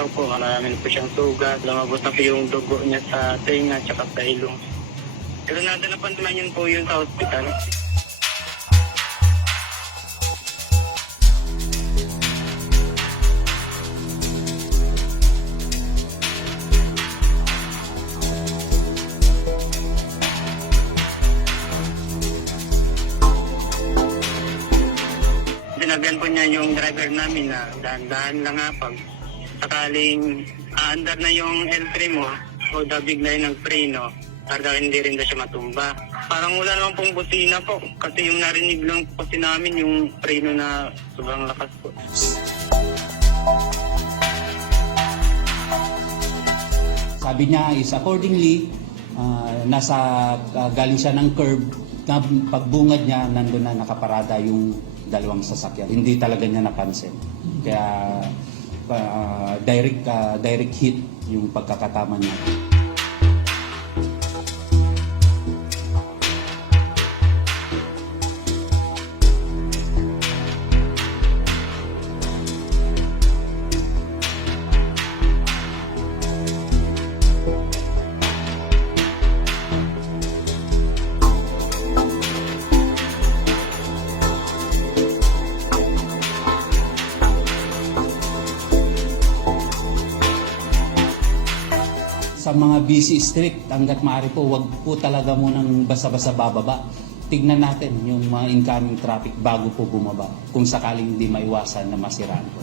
nakita ko po, marami na po siyang sugat. Lumabot na po yung dugo niya sa tenga at saka sa ilong. Pero nadalapan naman yun po yun sa hospital. Sinabihan po niya yung driver namin na dahan-dahan lang nga pag sakaling aandar na yung L3 mo o bigla ng preno para hindi rin na siya matumba. Parang wala naman pong busina po kasi yung narinig lang po kasi namin yung preno na sobrang lakas po. Sabi niya is accordingly, galing siya ng curb, na pagbungad niya, nandun na nakaparada yung dalawang sasakyan. Hindi talaga niya napansin. Kaya direct hit yung pagkakatama niya. Sa mga busy street, hanggat maaari po, wag po talaga munang basta-basta bababa. Tignan natin yung mga incoming traffic bago po bumaba kung sakaling hindi maiwasan na masiraan po.